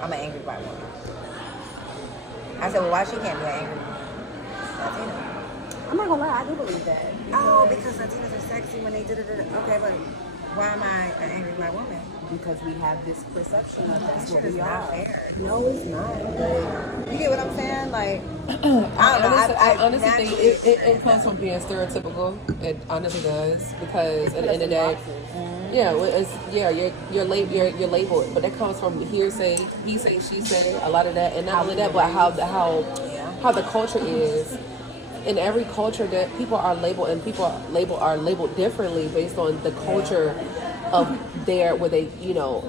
I'm an angry black woman. I said, well, why she can't be an angry Latina? I'm not gonna lie, I do believe that. Oh, because Latinas are sexy when they did it. Okay, but why am I an angry black woman? Because we have this perception of that's what Shit is we not are. fair. No, it's not. You get what I'm saying? Like, I don't know. I honestly think naturally it comes from being stereotypical. It honestly does, because at the end of the day, yeah, well, it's you're labeled, but that comes from hearsay, he say, she say, a lot of that, and not only that, but how the culture is. In every culture, that people are labeled, and people are labeled differently based on the culture of where they,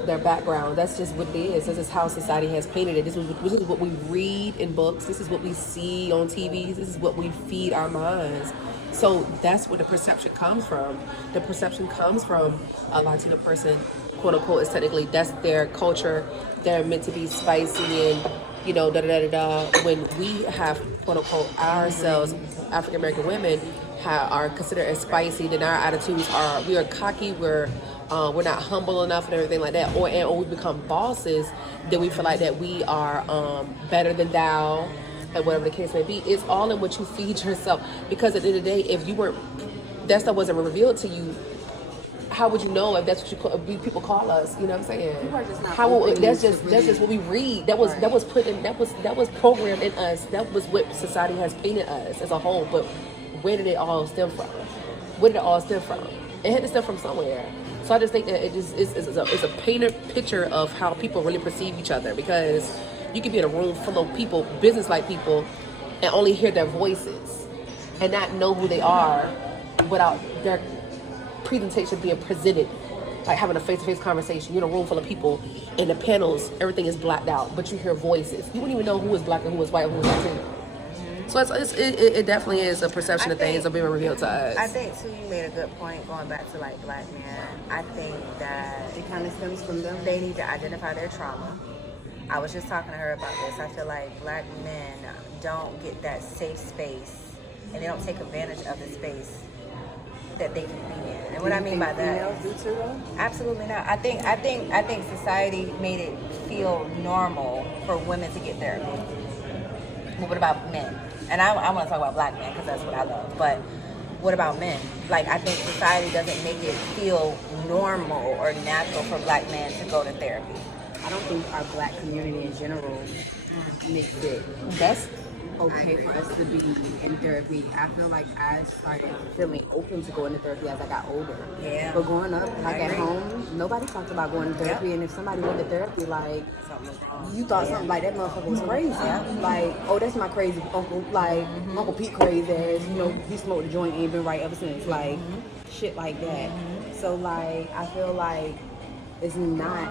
their background. That's just what it is. This is how society has painted it. This is what we read in books. This is what we see on TVs. This is what we feed our minds. So that's where the perception comes from. The perception comes from a Latino person, quote unquote, is technically, that's their culture. They're meant to be spicy and, da da da da. When we have, quote unquote, ourselves, African American women, are considered as spicy, then our attitudes we are cocky, we're not humble enough and everything like that, or we become bosses, then we feel like that we are better than thou, and whatever the case may be. It's all in what you feed yourself. Because at the end of the day, if that stuff wasn't revealed to you, how would you know if that's what people call us? You know what I'm saying? That's just what we read. That was put in. That was programmed in us. That was what society has painted us as a whole. But where did it all stem from? Where did it all stem from? It had to stem from somewhere. So I just think that it's a painted picture of how people really perceive each other. Because you could be in a room full of people, business-like people, and only hear their voices and not know who they are without their presentation being presented, like having a face-to-face conversation. You're in a room full of people, and the panels, everything is blacked out, but you hear voices. You wouldn't even know who is black and who is white and who is Latino. So it definitely is a perception of things are being revealed to us. I think too, you made a good point going back to like black men. I think that it kind of stems from them. They need to identify their trauma. I was just talking to her about this. I feel like black men don't get that safe space, and they don't take advantage of the space that they can be in. And what I mean by that, do too, though? Absolutely not. I think society made it feel normal for women to get therapy. But what about men? And I want to talk about black men because that's what I love. But what about men? Like, I think society doesn't make it feel normal or natural for black men to go to therapy. I don't think our black community in general makes it that's okay for us to be in therapy. I feel like I started feeling open to going to therapy as I got older. Yeah. But growing up, like at home, nobody talked about going to therapy. Yep. And if somebody went to therapy, like, you thought something like that motherfucker was crazy. Yeah. Like, oh, that's my crazy uncle. Like, Uncle Pete crazy ass. He smoked a joint, ain't been right ever since. Like, shit like that. So, like, I feel like it's not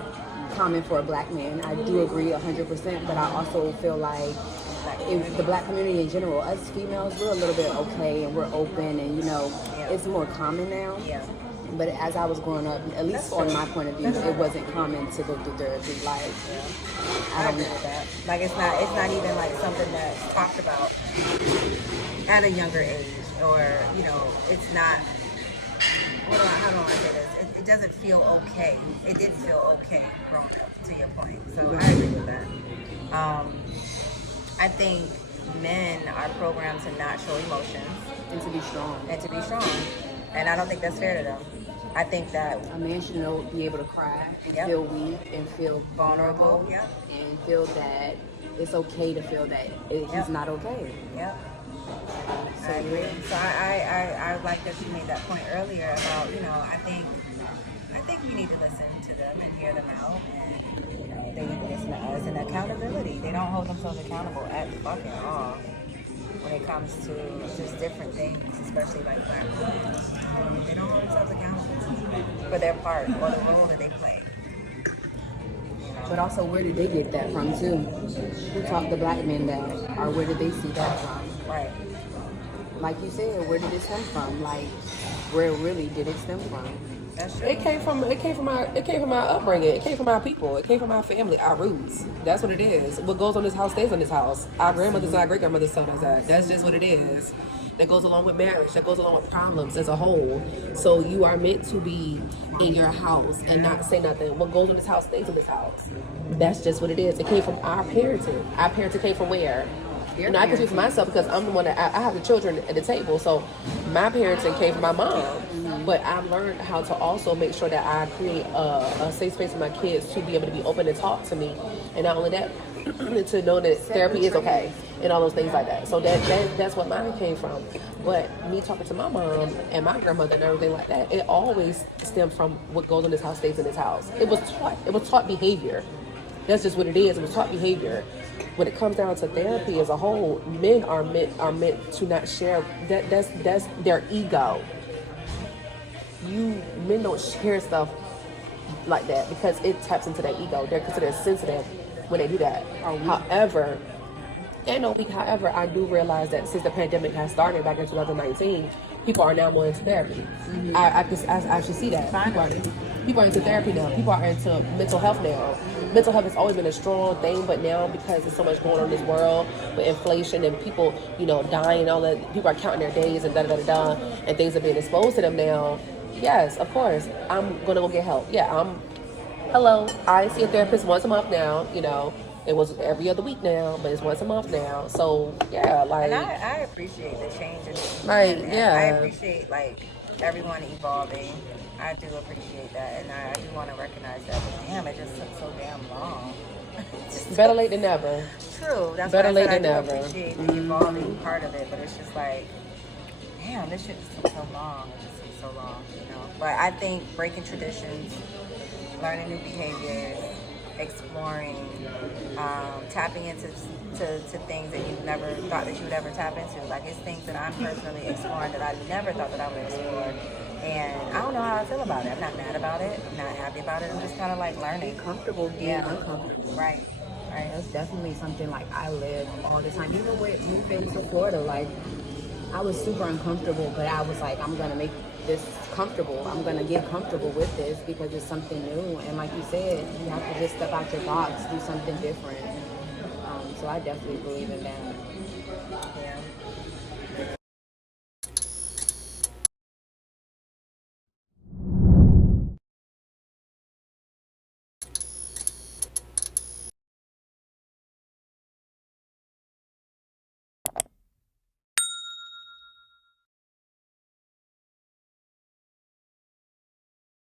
common for a black man. I do agree 100%, but I also feel like if the black community in general, us females, we're a little bit okay and we're open and it's more common now. Yeah. But as I was growing up, at least on my point of view, it wasn't common to go through therapy. Like, I don't know that. Like, it's not even like something that's talked about at a younger age, or it's not. How do I say this? It doesn't feel okay. It didn't feel okay growing up, to your point. So I agree with that. I think men are programmed to not show emotions and to be strong. And I don't think that's fair to them. I think that a man should be able to cry and feel weak and feel vulnerable and feel that it's okay to feel that he's not okay. Yep. I agree. So I like that you made that point earlier about, I think we need to listen to them and hear them out, and they need to listen to us. And accountability, they don't hold themselves accountable at fucking all when it comes to just different things, especially like black women. They don't hold themselves accountable for their part or the role that they play. But also, where did they get that from too? Who taught the black men that, or where did they see that from? Right. Like you said, where did it stem from? Like, where really did it stem from? That's true. It came from my upbringing. It came from our people. It came from our family, our roots. That's what it is. What goes on this house stays on this house. Our grandmothers and our great grandmothers told us that. That's just what it is. That goes along with marriage. That goes along with problems as a whole. So you are meant to be in your house and not say nothing. What goes on this house stays in this house. That's just what it is. It came from our parenting. Our parenting came from where? And I can speak for myself because I'm the one that I have the children at the table. So my parenting came from my mom. But I've learned how to also make sure that I create a safe space for my kids to be able to be open and talk to me. And not only that, to know that therapy is okay and all those things like that. So that's what mine came from. But me talking to my mom and my grandmother and everything like that, it always stemmed from what goes in this house stays in this house. It was taught. It was taught behavior. That's just what it is. It was taught behavior. When it comes down to therapy as a whole, men are meant to not share. That's their ego. Men don't share stuff like that because it taps into their ego. They're considered sensitive when they do that. However, I do realize that since the pandemic has started back in 2019, people are now more into therapy. I actually see that. People are into therapy now. People are into mental health now. Mental health has always been a strong thing, but now because there's so much going on in this world with inflation and people, dying and all that, people are counting their days and and things are being exposed to them now. Yes, of course. I'm gonna go get help. Yeah, hello. I see a therapist once a month now. It was every other week now, but it's once a month now. So yeah, like. And I appreciate the change Like, yeah. I appreciate everyone evolving. I do appreciate that, and I do want to recognize that. But damn, it just took so damn long. Better late than never. True. That's better why late I than do never. appreciate the evolving part of it, but it's just like, damn, this shit just took so long. It just took so long, But I think breaking traditions, learning new behaviors, exploring, tapping into things that you never thought that you would ever tap into. Like, it's things that I'm personally exploring that I never thought that I would explore. And I don't know how I feel about it. I'm not mad about it. I'm not happy about it. I'm just kind of like learning. Comfortable being uncomfortable. Right. That's definitely something like I live all the time. Even with moving to Florida, like I was super uncomfortable, but I was like, I'm gonna make this comfortable. I'm gonna get comfortable with this because it's something new. And like you said, you have to just step out your box, do something different. So I definitely believe in that. Yeah.